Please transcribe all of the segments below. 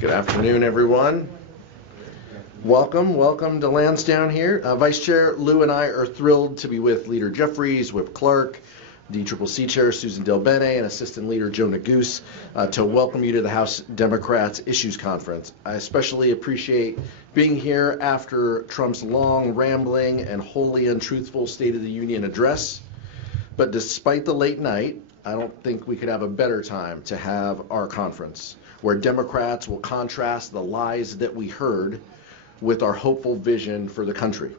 Good afternoon, everyone. Welcome to Lansdowne here. Vice Chair Lou and I are thrilled to be with Leader Jeffries, Whip Clark, DCCC Chair Susan Del Bene, and Assistant Leader Joe Neguse to welcome you to the House Democrats Issues Conference. I especially appreciate being here after Trump's long, rambling, and wholly untruthful State of the Union address. But despite the late night, I don't think we could have a better time to have our conference, where Democrats will contrast the lies that we heard with our hopeful vision for the country.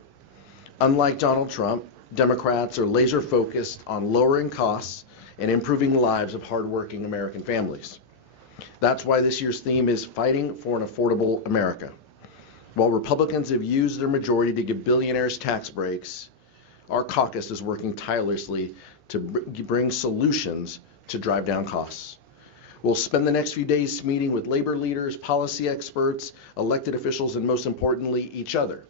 Unlike Donald Trump, Democrats are laser focused on lowering costs and improving the lives of hardworking American families. That's why this year's theme is Fighting for an Affordable America. While Republicans have used their majority to give billionaires tax breaks, our caucus is working tirelessly to bring solutions to drive down costs. We'll spend the next few days meeting with labor leaders, policy experts, elected officials, and most importantly, each other,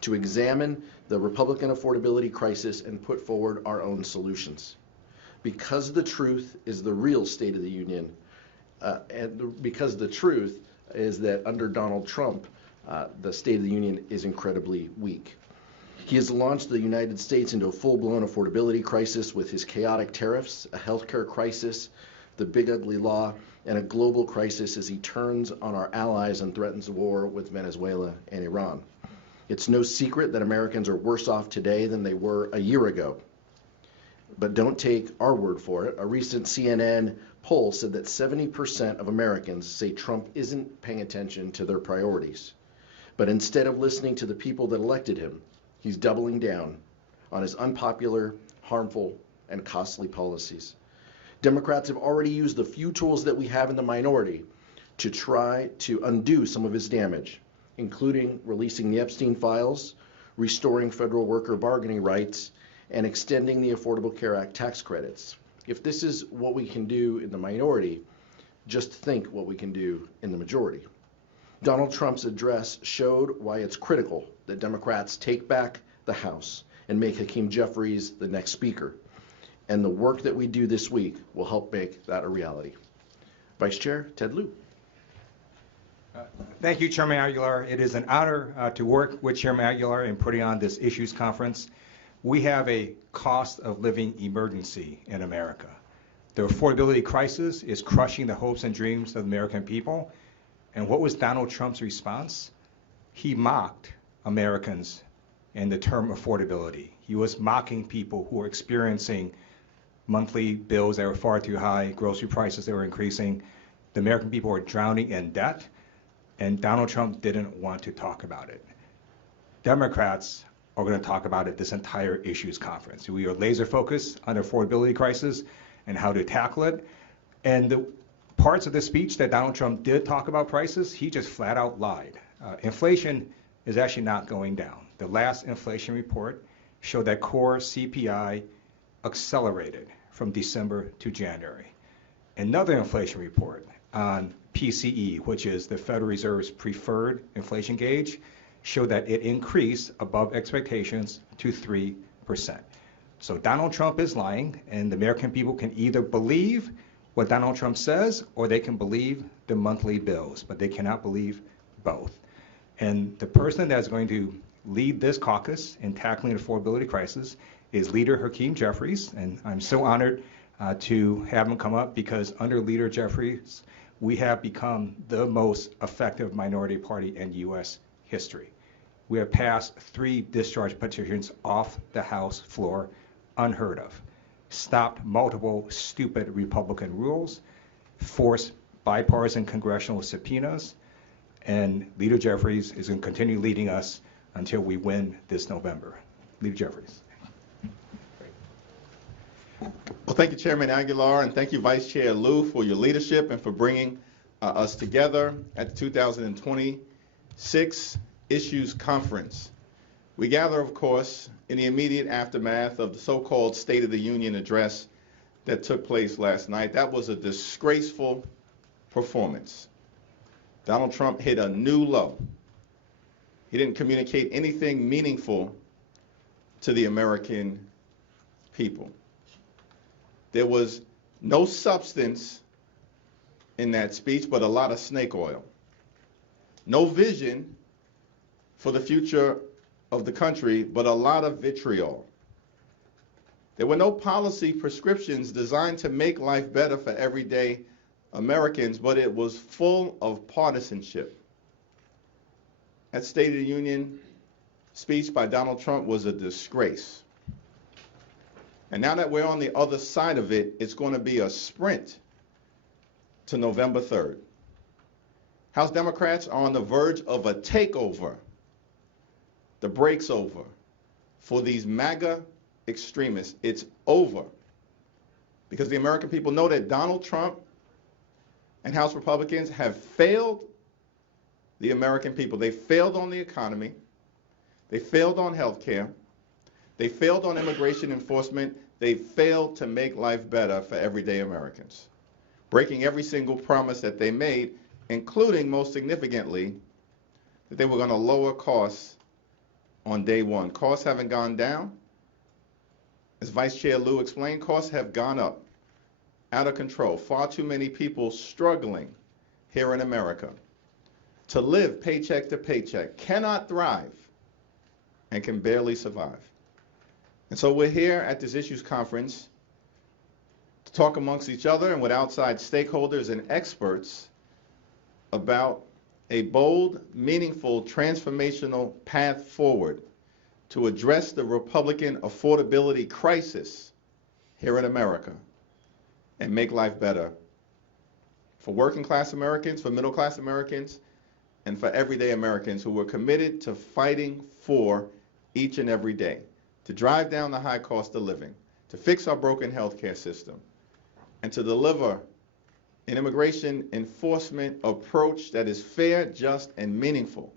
to examine the Republican affordability crisis and put forward our own solutions. Because the truth is the real State of the Union, because the truth is that under Donald Trump, the State of the Union is incredibly weak. He has launched the United States into a full-blown affordability crisis with his chaotic tariffs, a healthcare crisis, the big ugly law, and a global crisis as he turns on our allies and threatens a war with Venezuela and Iran. It's no secret that Americans are worse off today than they were a year ago. But don't take our word for it. A recent CNN poll said that 70% of Americans say Trump isn't paying attention to their priorities. But instead of listening to the people that elected him, he's doubling down on his unpopular, harmful, and costly policies. Democrats have already used the few tools that we have in the minority to try to undo some of his damage, including releasing the Epstein files, restoring federal worker bargaining rights, and extending the Affordable Care Act tax credits. If this is what we can do in the minority, just think what we can do in the majority. Donald Trump's address showed why it's critical that Democrats take back the House and make Hakeem Jeffries the next speaker. And the work that we do this week will help make that a reality. Vice Chair Ted Lieu. Thank you, Chairman Aguilar. It is an honor to work with Chairman Aguilar in putting on this issues conference. We have a cost of living emergency in America. The affordability crisis is crushing the hopes and dreams of the American people. And what was Donald Trump's response? He mocked Americans in the term affordability. He was mocking people who were experiencing monthly bills that were far too high, grocery prices that were increasing. The American people were drowning in debt, and Donald Trump didn't want to talk about it. Democrats are going to talk about it this entire issues conference. We are laser focused on the affordability crisis and how to tackle it. And the parts of the speech that Donald Trump did talk about prices, he just flat out lied. Inflation is actually not going down. The last inflation report showed that core CPI accelerated from December to January. Another inflation report on PCE, which is the Federal Reserve's preferred inflation gauge, showed that it increased above expectations to 3%. So Donald Trump is lying, and the American people can either believe what Donald Trump says, or they can believe the monthly bills, but they cannot believe both. And the person that's going to lead this caucus in tackling the affordability crisis is Leader Hakeem Jeffries, and I'm so honored to have him come up because under Leader Jeffries, we have become the most effective minority party in U.S. history. We have passed 3 discharge petitions off the House floor, unheard of, stopped multiple stupid Republican rules, forced bipartisan congressional subpoenas, and Leader Jeffries is going to continue leading us until we win this November. Leader Jeffries. Well, thank you, Chairman Aguilar, and thank you, Vice Chair Lieu, for your leadership and for bringing us together at the 2026 Issues Conference. We gather, of course, in the immediate aftermath of the so-called State of the Union address that took place last night. That was a disgraceful performance. Donald Trump hit a new low. He didn't communicate anything meaningful to the American people. There was no substance in that speech, but a lot of snake oil. no vision for the future of the country, but a lot of vitriol. There were no policy prescriptions designed to make life better for everyday Americans, but it was full of partisanship. That State of the Union speech by Donald Trump was a disgrace. And now that we're on the other side of it, it's going to be a sprint to November 3rd. House Democrats are on the verge of a takeover. The break's over. For these MAGA extremists, it's over. Because the American people know that Donald Trump and House Republicans have failed the American people. They failed on the economy. They failed on health care. They failed on immigration enforcement. They failed to make life better for everyday Americans, breaking every single promise that they made, including, most significantly, that they were going to lower costs on day one. Costs haven't gone down. As Vice Chair Lew explained, costs have gone up, out of control. Far too many people struggling here in America to live paycheck to paycheck, cannot thrive, and can barely survive. And so we're here at this issues conference to talk amongst each other and with outside stakeholders and experts about a bold, meaningful, transformational path forward to address the Republican affordability crisis here in America and make life better for working class Americans, for middle class Americans, and for everyday Americans who are committed to fighting for each and every day, to drive down the high cost of living, to fix our broken healthcare system, and to deliver an immigration enforcement approach that is fair, just, and meaningful,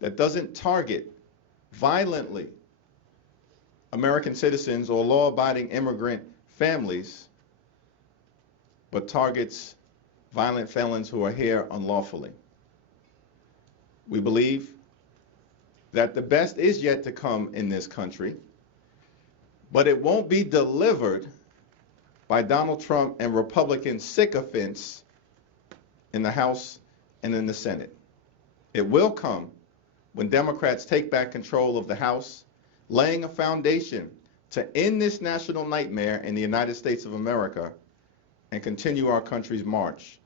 that doesn't target violently American citizens or law-abiding immigrant families, but targets violent felons who are here unlawfully. We believe that the best is yet to come in this country, but it won't be delivered by Donald Trump and Republican sycophants in the House and in the Senate. It will come when Democrats take back control of the House, laying a foundation to end this national nightmare in the United States of America and continue our country's march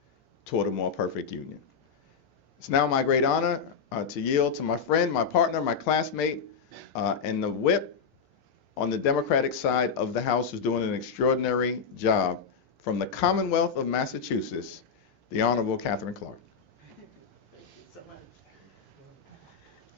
toward a more perfect union. It's now my great honor to yield to my friend, my partner, my classmate, and the whip on the Democratic side of the House, who's doing an extraordinary job, from the Commonwealth of Massachusetts, the Honorable Catherine Clark.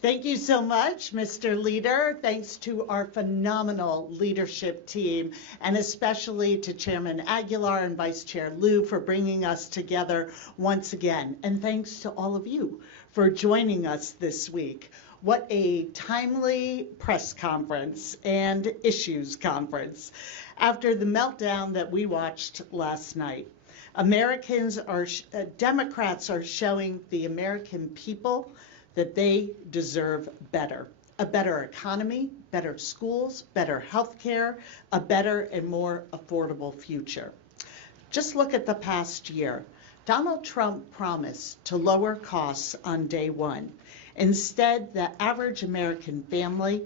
Thank you so much, Mr. Leader. Thanks to our phenomenal leadership team, and especially to Chairman Aguilar and Vice Chair Lew for bringing us together once again. And thanks to all of you for joining us this week. What a timely press conference and issues conference. After the meltdown that we watched last night, Democrats are showing the American people that they deserve better. A better economy, better schools, better health care, a better and more affordable future. Just look at the past year. Donald Trump promised to lower costs on day one. Instead, the average American family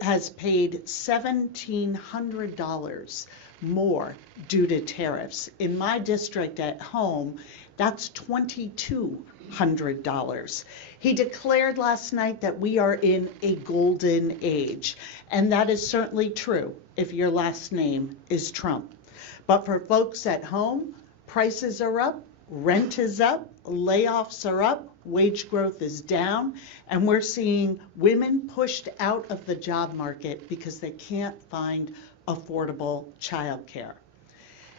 has paid $1,700 more due to tariffs. In my district at home, that's $2,200. He declared last night that we are in a golden age, and that is certainly true if your last name is Trump. But for folks at home, prices are up, rent is up, layoffs are up, wage growth is down, and we're seeing women pushed out of the job market because they can't find affordable childcare.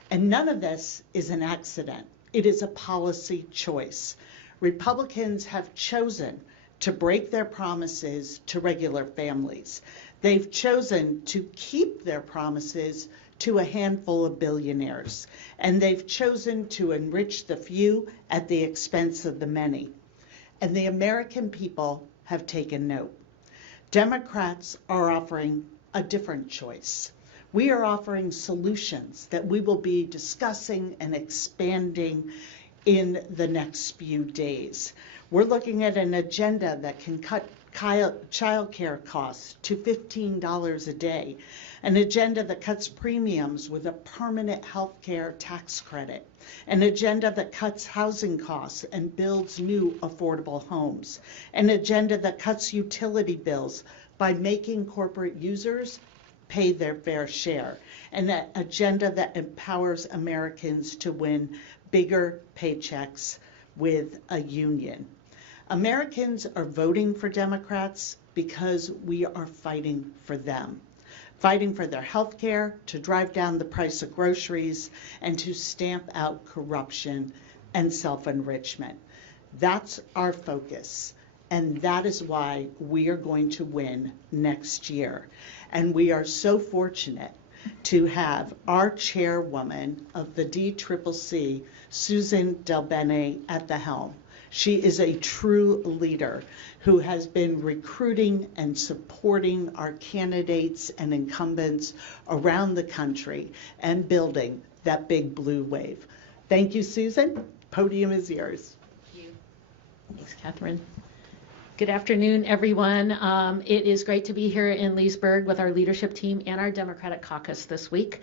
And none of this is an accident. It is a policy choice. Republicans have chosen to break their promises to regular families. They've chosen to keep their promises to a handful of billionaires, and they've chosen to enrich the few at the expense of the many. And the American people have taken note. Democrats are offering a different choice. We are offering solutions that we will be discussing and expanding in the next few days. We're looking at an agenda that can cut child care costs to $15 a day, an agenda that cuts premiums with a permanent health care tax credit, an agenda that cuts housing costs and builds new affordable homes, an agenda that cuts utility bills by making corporate users pay their fair share, and an agenda that empowers Americans to win bigger paychecks with a union. Americans are voting for Democrats because we are fighting for them, fighting for their health care, to drive down the price of groceries, and to stamp out corruption and self-enrichment. That's our focus, and that is why we are going to win next year. And we are so fortunate to have our chairwoman of the DCCC, Susan DelBene, at the helm. She is a true leader who has been recruiting and supporting our candidates and incumbents around the country and building that big blue wave. Thank you, Susan. Podium is yours. Thank you. Thanks, Catherine. Good afternoon, everyone. It is great to be here in Leesburg with our leadership team and our Democratic caucus this week.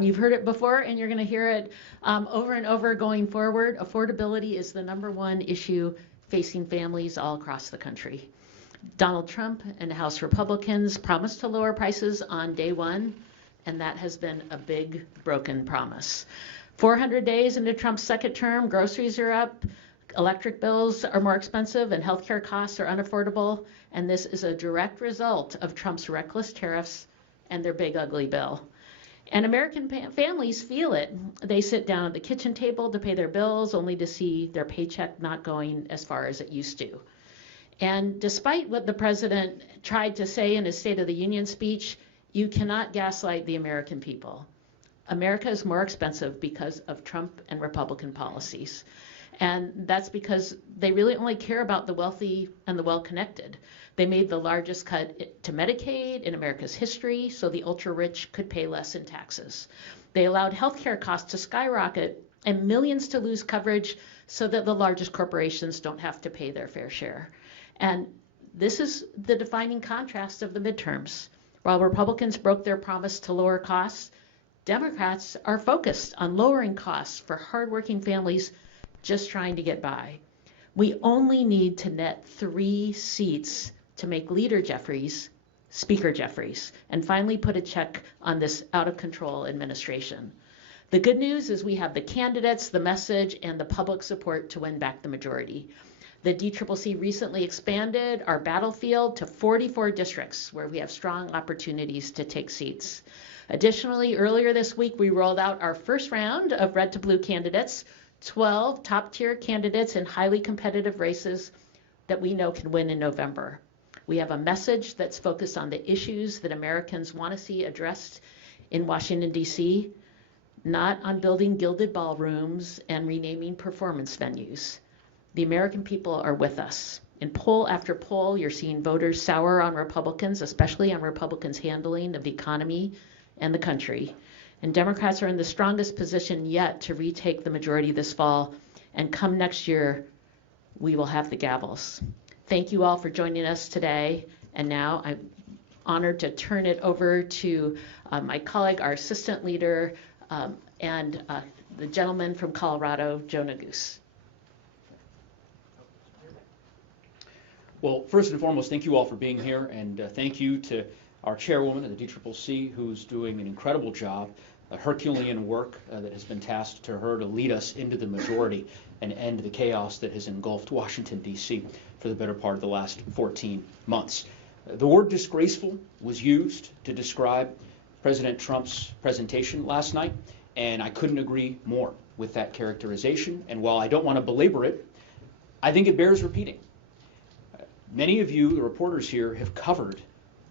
You've heard it before, and you're going to hear it over and over going forward. Affordability is the #1 issue facing families all across the country. Donald Trump and House Republicans promised to lower prices on day one, and that has been a big broken promise. 400 days into Trump's second term, groceries are up, electric bills are more expensive, and healthcare costs are unaffordable, and this is a direct result of Trump's reckless tariffs and their big ugly bill. And American families feel it. They sit down at the kitchen table to pay their bills only to see their paycheck not going as far as it used to. And despite what the president tried to say in his State of the Union speech, you cannot gaslight the American people. America is more expensive because of Trump and Republican policies. And that's because they really only care about the wealthy and the well-connected. They made the largest cut to Medicaid in America's history, so the ultra-rich could pay less in taxes. They allowed healthcare costs to skyrocket and millions to lose coverage so that the largest corporations don't have to pay their fair share. And this is the defining contrast of the midterms. While Republicans broke their promise to lower costs, Democrats are focused on lowering costs for hardworking families just trying to get by. We only need to net 3 seats to make Leader Jeffries Speaker Jeffries and finally put a check on this out-of-control administration. The good news is we have the candidates, the message, and the public support to win back the majority. The DCCC recently expanded our battlefield to 44 districts where we have strong opportunities to take seats. Additionally, earlier this week, we rolled out our first round of red to blue candidates, 12 top-tier candidates in highly competitive races that we know can win in November. We have a message that's focused on the issues that Americans want to see addressed in Washington, D.C., not on building gilded ballrooms and renaming performance venues. The American people are with us. In poll after poll, you're seeing voters sour on Republicans, especially on Republicans' handling of the economy and the country. And Democrats are in the strongest position yet to retake the majority this fall. And come next year, we will have the gavels. Thank you all for joining us today. And now I'm honored to turn it over to my colleague, our assistant leader, and the gentleman from Colorado, Joe Neguse. Well, first and foremost, thank you all for being here, and thank you to our chairwoman of the DCCC, who's doing an incredible job, Herculean work that has been tasked to her to lead us into the majority and end the chaos that has engulfed Washington, D.C. for the better part of the last 14 months. The word disgraceful was used to describe President Trump's presentation last night, and I couldn't agree more with that characterization. And while I don't want to belabor it, I think it bears repeating. Many of you, the reporters here, have covered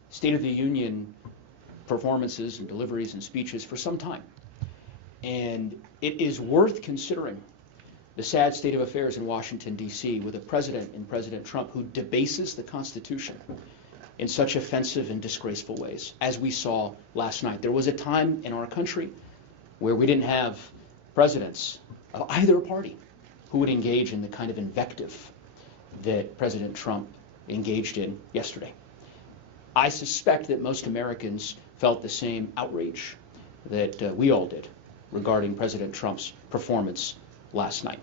State of the Union performances and deliveries and speeches for some time. And it is worth considering the sad state of affairs in Washington, D.C., with a president in President Trump who debases the Constitution in such offensive and disgraceful ways, as we saw last night. There was a time in our country where we didn't have presidents of either party who would engage in the kind of invective that President Trump engaged in yesterday. I suspect that most Americans felt the same outrage that we all did regarding President Trump's performance last night.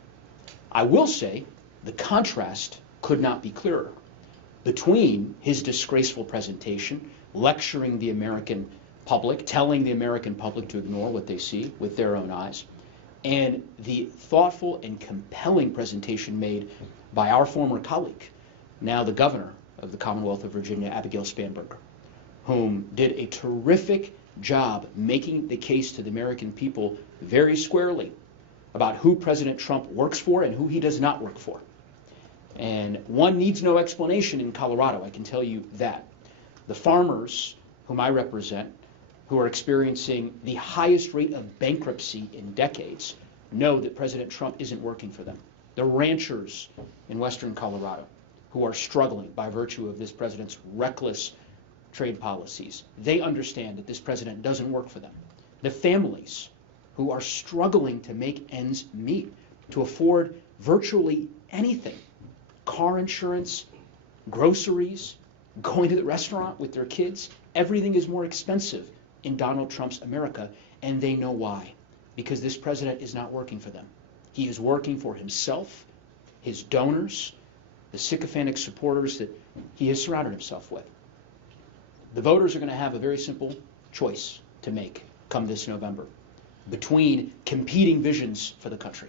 I will say the contrast could not be clearer between his disgraceful presentation, lecturing the American public, telling the American public to ignore what they see with their own eyes, and the thoughtful and compelling presentation made by our former colleague, now the governor of the Commonwealth of Virginia, Abigail Spanberger, whom did a terrific job making the case to the American people very squarely about who President Trump works for and who he does not work for. And one needs no explanation in Colorado, I can tell you that. The farmers whom I represent, who are experiencing the highest rate of bankruptcy in decades, know that President Trump isn't working for them. The ranchers in western Colorado, who are struggling by virtue of this president's reckless trade policies, they understand that this president doesn't work for them. The families who are struggling to make ends meet, to afford virtually anything, car insurance, groceries, going to the restaurant with their kids, everything is more expensive in Donald Trump's America, and they know why. Because this president is not working for them. He is working for himself, his donors, the sycophantic supporters that he has surrounded himself with. The voters are going to have a very simple choice to make come this November between competing visions for the country.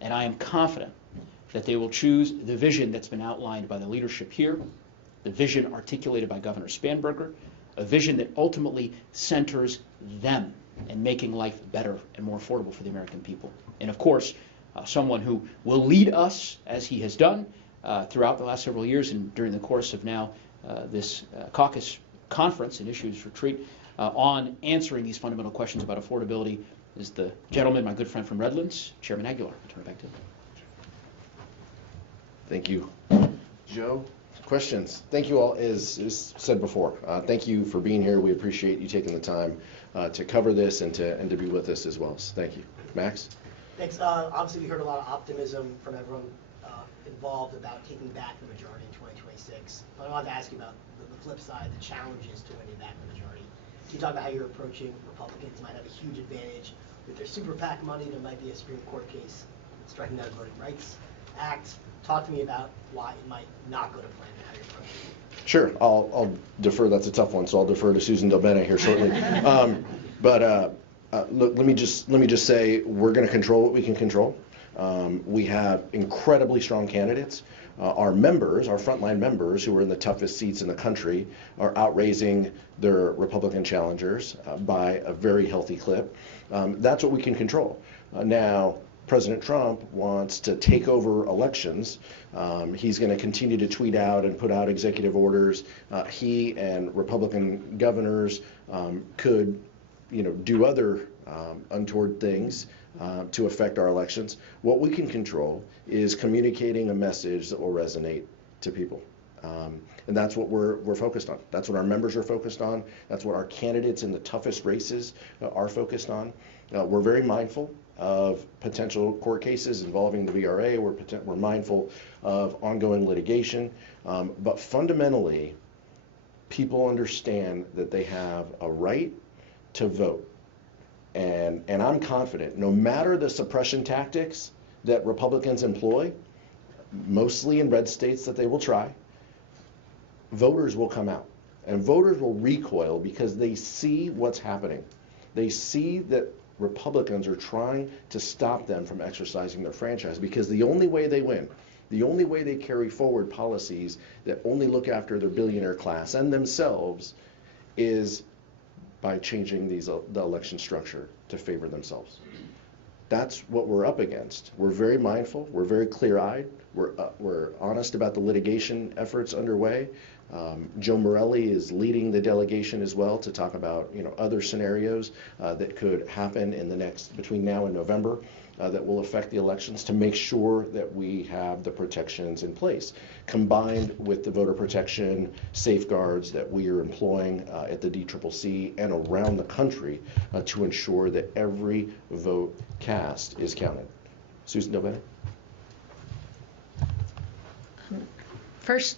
And I am confident that they will choose the vision that's been outlined by the leadership here, the vision articulated by Governor Spanberger, a vision that ultimately centers them and making life better and more affordable for the American people. And of course, someone who will lead us, as he has done throughout the last several years and during the course of now this caucus conference and issues retreat on answering these fundamental questions about affordability is the gentleman, my good friend from Redlands, Chairman Aguilar. I'll turn it back to him. Thank you. Joe, questions? Thank you all, as said before. Thank you for being here. We appreciate you taking the time to cover this and to be with us as well. So thank you. Max? Thanks. Obviously, we heard a lot of optimism from everyone involved about taking back the majority in 2026. But I wanted to ask you about the flip side, the challenges to winning back the majority. Can you talk about how you're approaching Republicans might have a huge advantage with their super PAC money? There might be a Supreme Court case striking down the Voting Rights Act. Talk to me about why it might not go to plan and how you're approaching it. Sure. I'll defer. That's a tough one, so I'll defer to Susan Delbene here shortly. Look, let me just say we're going to control what we can control. We have incredibly strong candidates. Our members, our frontline members who are in the toughest seats in the country are outraising their Republican challengers by a very healthy clip. That's what we can control. Now, President Trump wants to take over elections. He's going to continue to tweet out and put out executive orders. He and Republican governors could, do other untoward things to affect our elections. What we can control is communicating a message that will resonate to people. And that's what we're focused on. That's what our members are focused on. That's what our candidates in the toughest races are focused on. We're very mindful of potential court cases involving the VRA. We're mindful of ongoing litigation. But fundamentally, people understand that they have a right to vote. And I'm confident, no matter the suppression tactics that Republicans employ, mostly in red states that they will try, voters will come out. And voters will recoil because they see what's happening. They see that Republicans are trying to stop them from exercising their franchise, because the only way they win, the only way they carry forward policies that only look after their billionaire class and themselves is by changing the election structure to favor themselves. That's what we're up against. We're very mindful. We're very clear-eyed. We're honest about the litigation efforts underway. Joe Morelli is leading the delegation as well to talk about other scenarios that could happen between now and November that will affect the elections, to make sure that we have the protections in place, combined with the voter protection safeguards that we are employing at the DCCC and around the country to ensure that every vote cast is counted. Susan Delbene? First,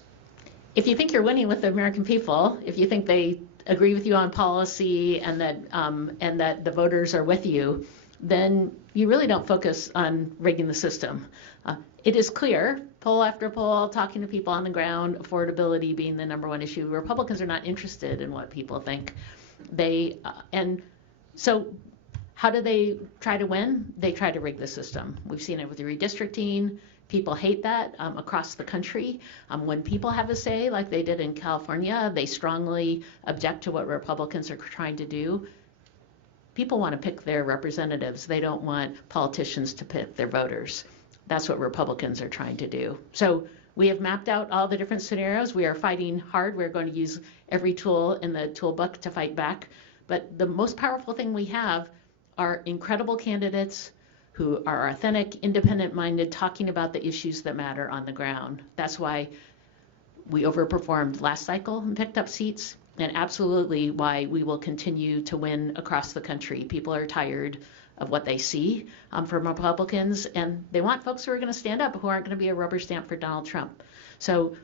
if you think you're winning with the American people, if you think they agree with you on policy and that the voters are with you, then you really don't focus on rigging the system. It is clear, poll after poll, talking to people on the ground, affordability being the number one issue. Republicans are not interested in what people think. And so how do they try to win? They try to rig the system. We've seen it with the redistricting. People hate that across the country. When people have a say, like they did in California, they strongly object to what Republicans are trying to do. People want to pick their representatives. They don't want politicians to pick their voters. That's what Republicans are trying to do. So we have mapped out all the different scenarios. We are fighting hard. We're going to use every tool in the toolbox to fight back. But the most powerful thing we have are incredible candidates who are authentic, independent-minded, talking about the issues that matter on the ground. That's why we overperformed last cycle and picked up seats, and absolutely why we will continue to win across the country. People are tired of what they see from Republicans, and they want folks who are going to stand up, who aren't going to be a rubber stamp for Donald Trump. So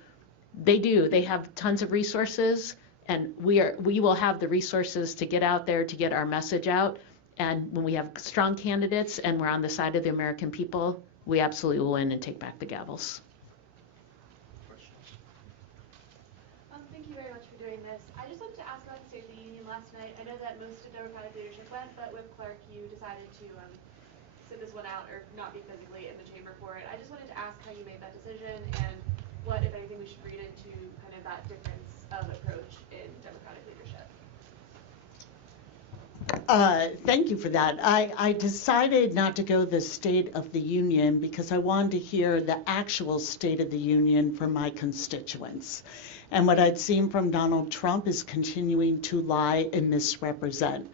they do. They have tons of resources, and we will have the resources to get out there, to get our message out. And when we have strong candidates and we're on the side of the American people, we absolutely will win and take back the gavels. Thank you very much for doing this. I just wanted to ask about the State of the Union last night. I know that most of Democratic leadership went, but with Clark, you decided to sit this one out or not be physically in the chamber for it. I just wanted to ask how you made that decision and what, if anything, we should read into kind of that difference of approach in Democratic leadership. Thank you for that. I decided not to go the State of the Union because I wanted to hear the actual State of the Union from my constituents. And what I'd seen from Donald Trump is continuing to lie and misrepresent.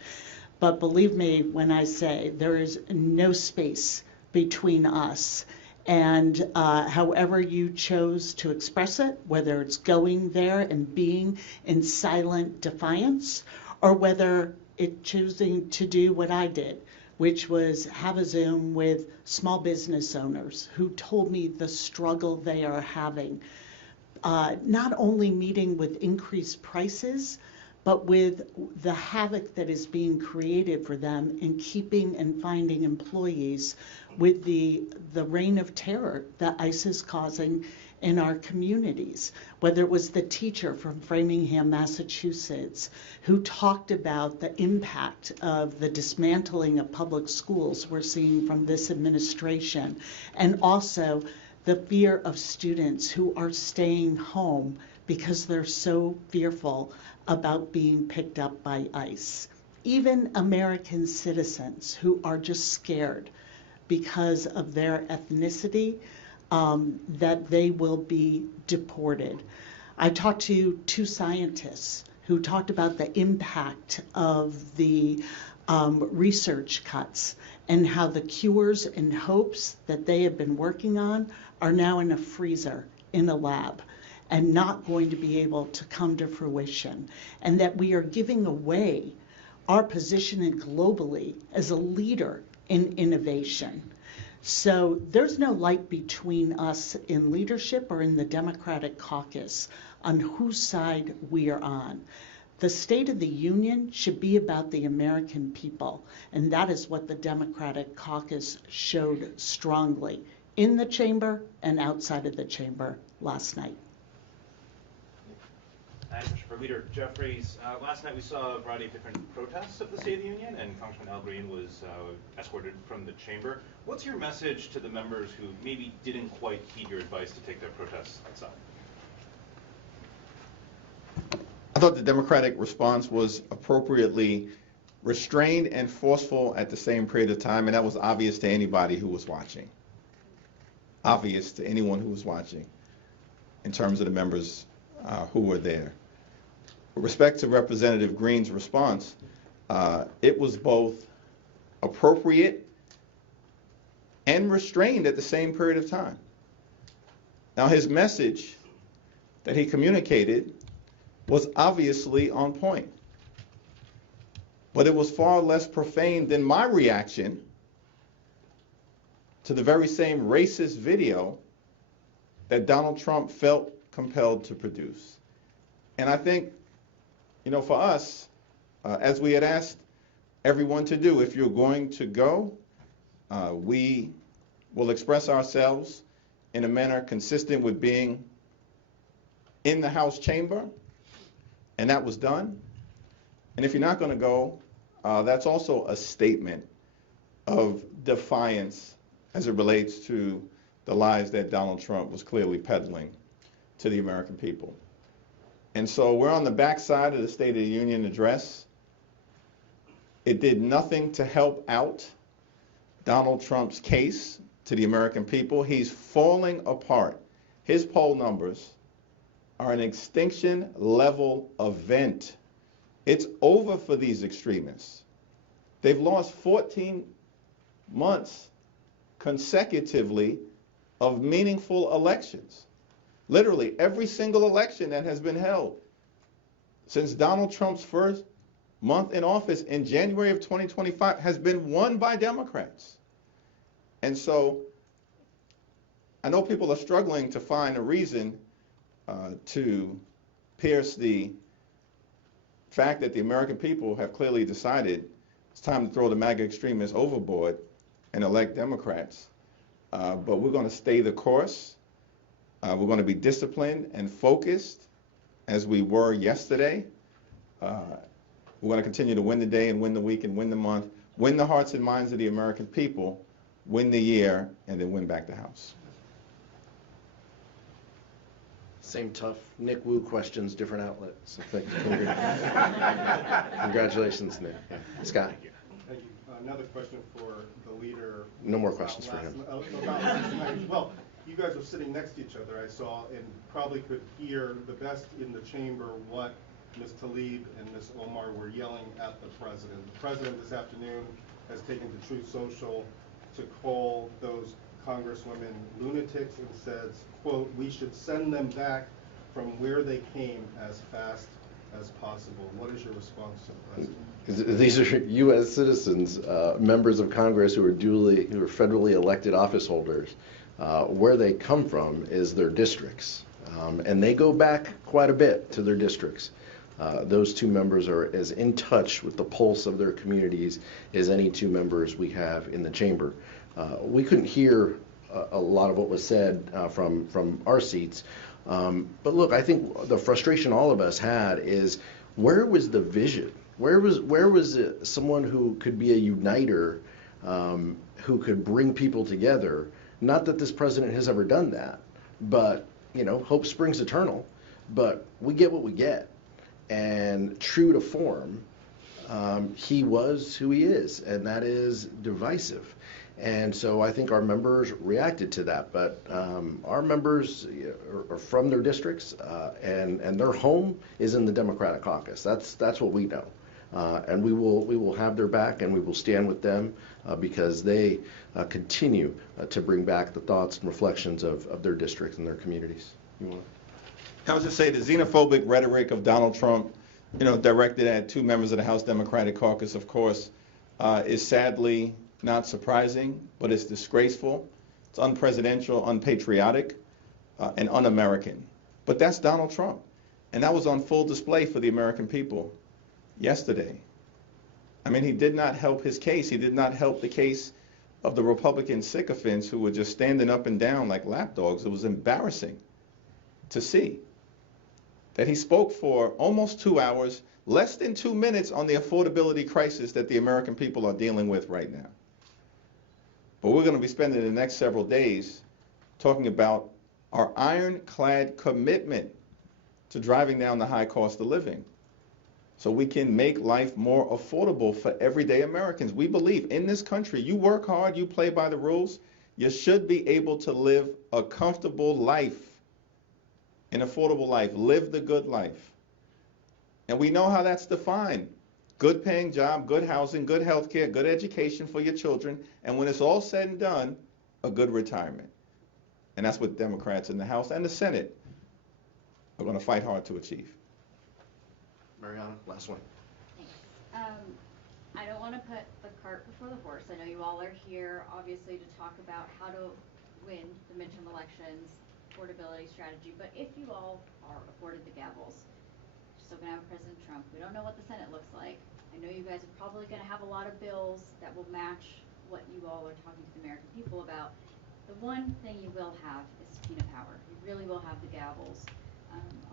But believe me when I say there is no space between us. And however you chose to express it, whether it's going there and being in silent defiance, or whether it choosing to do what I did, which was have a Zoom with small business owners who told me the struggle they are having, not only meeting with increased prices, but with the havoc that is being created for them in keeping and finding employees with the reign of terror that ICE is causing in our communities, whether it was the teacher from Framingham, Massachusetts, who talked about the impact of the dismantling of public schools we're seeing from this administration, and also the fear of students who are staying home because they're so fearful about being picked up by ICE. Even American citizens who are just scared because of their ethnicity, that they will be deported. I talked to two scientists who talked about the impact of the research cuts and how the cures and hopes that they have been working on are now in a freezer in a lab and not going to be able to come to fruition, and that we are giving away our position globally as a leader in innovation. So there's no light between us in leadership or in the Democratic caucus on whose side we are on. The State of the Union should be about the American people, and that is what the Democratic caucus showed strongly in the chamber and outside of the chamber last night. For Leader Jeffries, last night we saw a variety of different protests of the State of the Union, and Congressman Al Green was escorted from the chamber. What's your message to the members who maybe didn't quite heed your advice to take their protests outside? I thought the Democratic response was appropriately restrained and forceful at the same period of time, and that was obvious to anybody who was watching. Obvious to anyone who was watching in terms of the members who were there. With respect to Representative Green's response, it was both appropriate and restrained at the same period of time. Now, his message that he communicated was obviously on point, but it was far less profane than my reaction to the very same racist video that Donald Trump felt compelled to produce. And I think, for us, as we had asked everyone to do, if you're going to go, we will express ourselves in a manner consistent with being in the House chamber, and that was done. And if you're not going to go, that's also a statement of defiance as it relates to the lies that Donald Trump was clearly peddling to the American people. And so we're on the backside of the State of the Union address. It did nothing to help out Donald Trump's case to the American people. He's falling apart. His poll numbers are an extinction level event. It's over for these extremists. They've lost 14 months consecutively of meaningful elections. Literally every single election that has been held since Donald Trump's first month in office in January of 2025 has been won by Democrats. And so I know people are struggling to find a reason to pierce the fact that the American people have clearly decided it's time to throw the MAGA extremists overboard and elect Democrats. But we're going to stay the course. We're going to be disciplined and focused as we were yesterday. We're going to continue to win the day and win the week and win the month, win the hearts and minds of the American people, win the year, and then win back the House. Same tough Nick Wu questions, different outlets. So congratulations, Nick. Yeah. Scott. Thank you. Another question for the leader. No more questions for him. About last night. Well, you guys were sitting next to each other, I saw, and probably could hear the best in the chamber what Ms. Tlaib and Ms. Omar were yelling at the president. The president this afternoon has taken to Truth Social to call those congresswomen lunatics and says, quote, we should send them back from where they came as fast as possible. What is your response to the president? These are U.S. citizens, members of Congress who are federally elected office holders. Where they come from is their districts, and they go back quite a bit to their districts. Those two members are as in touch with the pulse of their communities as any two members we have in the chamber. We couldn't hear a lot of what was said from our seats, but look, I think the frustration all of us had is where was the vision? Where was it someone who could be a uniter, who could bring people together? Not that this president has ever done that, but hope springs eternal. But we get what we get, and true to form, he was who he is, and that is divisive. And so I think our members reacted to that. But our members are from their districts, and their home is in the Democratic caucus. That's what we know. And we will have their back, and we will stand with them because they continue to bring back the thoughts and reflections of their districts and their communities. I would just say the xenophobic rhetoric of Donald Trump, directed at two members of the House Democratic Caucus, of course, is sadly not surprising, but it's disgraceful. It's unpresidential, unpatriotic, and un-American. But that's Donald Trump, and that was on full display for the American people yesterday. I mean, he did not help his case. He did not help the case of the Republican sycophants who were just standing up and down like lapdogs. It was embarrassing to see that he spoke for almost 2 hours, less than 2 minutes on the affordability crisis that the American people are dealing with right now. But we're going to be spending the next several days talking about our ironclad commitment to driving down the high cost of living, so we can make life more affordable for everyday Americans. We believe in this country, you work hard, you play by the rules, you should be able to live a comfortable life, an affordable life, live the good life. And we know how that's defined. Good paying job, good housing, good health care, good education for your children, and when it's all said and done, a good retirement. And that's what Democrats in the House and the Senate are going to fight hard to achieve. Mariana, last one. Thanks. I don't want to put the cart before the horse. I know you all are here, obviously, to talk about how to win the midterm elections. affordability strategy, but if you all are afforded the gavels, you're still going to have President Trump. We don't know what the Senate looks like. I know you guys are probably going to have a lot of bills that will match what you all are talking to the American people about. The one thing you will have is subpoena power. You really will have the gavels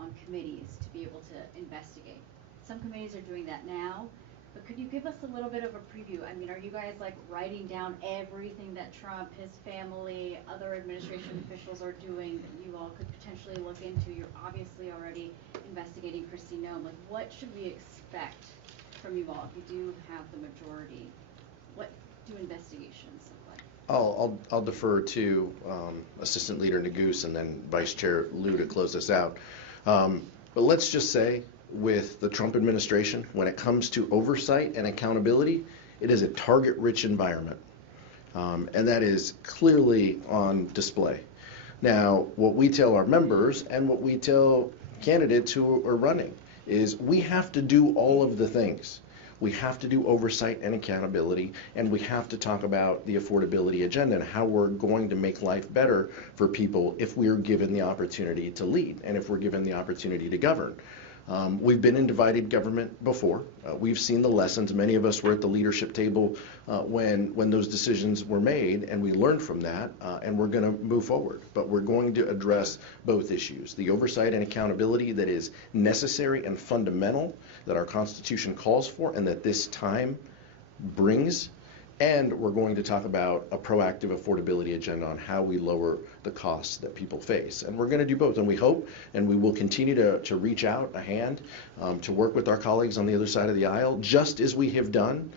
on committees to be able to investigate. Some committees are doing that now, but could you give us a little bit of a preview? I mean, are you guys like writing down everything that Trump, his family, other administration officials are doing that you all could potentially look into? You're obviously already investigating Kristi Noem. Like, what should we expect from you all if you do have the majority? What do investigations look like? I'll defer to Assistant Leader Neguse and then Vice Chair Liu to close this out. But let's just say, with the Trump administration, when it comes to oversight and accountability, it is a target-rich environment. And that is clearly on display. Now, what we tell our members and what we tell candidates who are running is we have to do all of the things. We have to do oversight and accountability, and we have to talk about the affordability agenda and how we're going to make life better for people if we're given the opportunity to lead and if we're given the opportunity to govern. We've been in divided government before. We've seen the lessons. Many of us were at the leadership table when those decisions were made, and we learned from that, and we're going to move forward. But we're going to address both issues, the oversight and accountability that is necessary and fundamental that our Constitution calls for and that this time brings. And we're going to talk about a proactive affordability agenda on how we lower the costs that people face. And we're going to do both. And we hope, and we will continue to reach out a hand to work with our colleagues on the other side of the aisle, just as we have done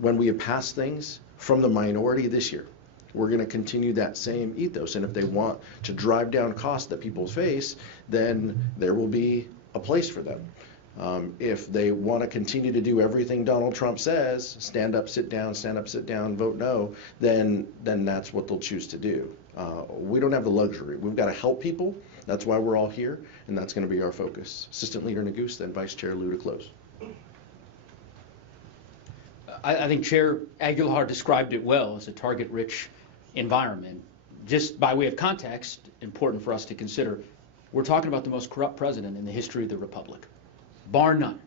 when we have passed things from the minority this year. We're going to continue that same ethos. And if they want to drive down costs that people face, then there will be a place for them. If they want to continue to do everything Donald Trump says, stand up, sit down, vote no, then that's what they'll choose to do. We don't have the luxury. We've got to help people. That's why we're all here, and that's going to be our focus. Assistant Leader Neguse, then Vice Chair Liu to close. I think Chair Aguilar described it well as a target-rich environment. Just by way of context, important for us to consider, we're talking about the most corrupt president in the history of the Republic. Bar none.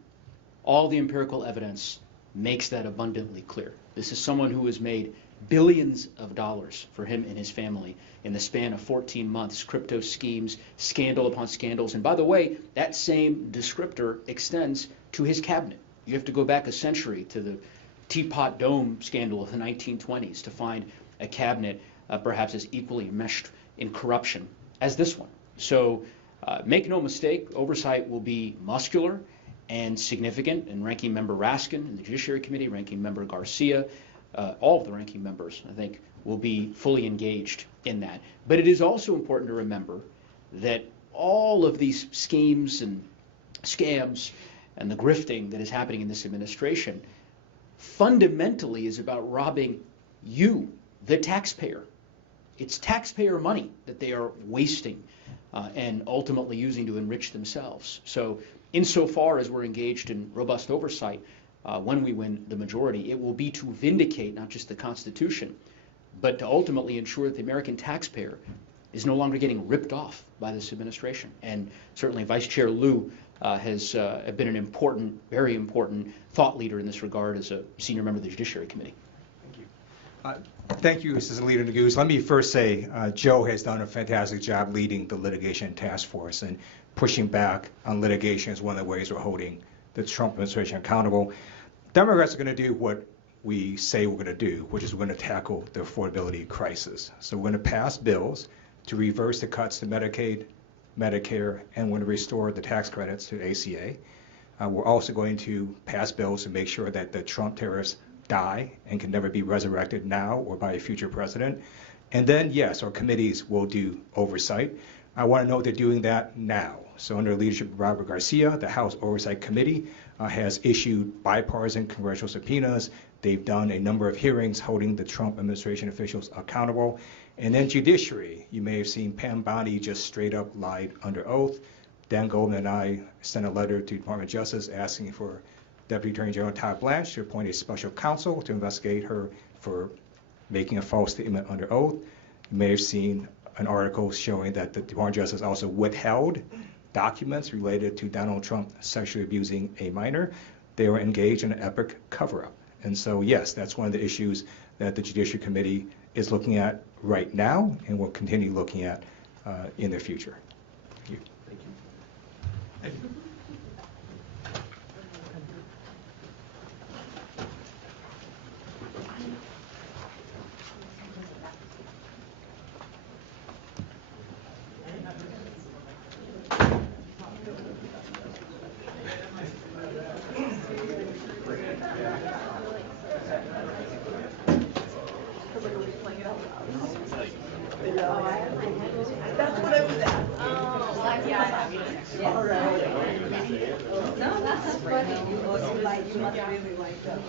All the empirical evidence makes that abundantly clear. This is someone who has made billions of dollars for him and his family in the span of 14 months, crypto schemes, scandal upon scandals. And by the way, that same descriptor extends to his cabinet. You have to go back a century to the Teapot Dome scandal of the 1920s to find a cabinet perhaps as equally enmeshed in corruption as this one. So make no mistake, oversight will be muscular and significant, and Ranking Member Raskin in the Judiciary Committee, Ranking Member Garcia, all of the ranking members, I think, will be fully engaged in that. But it is also important to remember that all of these schemes and scams and the grifting that is happening in this administration fundamentally is about robbing you, the taxpayer. It's taxpayer money that they are wasting and ultimately using to enrich themselves. So insofar as we're engaged in robust oversight, when we win the majority, it will be to vindicate not just the Constitution, but to ultimately ensure that the American taxpayer is no longer getting ripped off by this administration. And certainly Vice Chair Liu has been an important, very important thought leader in this regard as a senior member of the Judiciary Committee. Thank you, Assistant Leader Neguse. Let me first say Joe has done a fantastic job leading the litigation task force, and pushing back on litigation is one of the ways we're holding the Trump administration accountable. Democrats are going to do what we say we're going to do, which is we're going to tackle the affordability crisis. So we're going to pass bills to reverse the cuts to Medicaid, Medicare, and we're going to restore the tax credits to ACA. We're also going to pass bills to make sure that the Trump terrorists die and can never be resurrected now or by a future president. And then, yes, our committees will do oversight. I want to note they're doing that now. So under the leadership of Robert Garcia, the House Oversight Committee has issued bipartisan congressional subpoenas. They've done a number of hearings holding the Trump administration officials accountable. And then Judiciary, you may have seen Pam Bondi just straight up lied under oath. Dan Goldman and I sent a letter to the Department of Justice asking for Deputy Attorney General Todd Blanche to appoint a special counsel to investigate her for making a false statement under oath. You may have seen an article showing that the Department of Justice also withheld documents related to Donald Trump sexually abusing a minor. They were engaged in an epic cover-up. And so, yes, that's one of the issues that the Judiciary Committee is looking at right now and will continue looking at in the future. Thank you. Thank you. That's what I was at. All right. No, that's funny. You must really like that.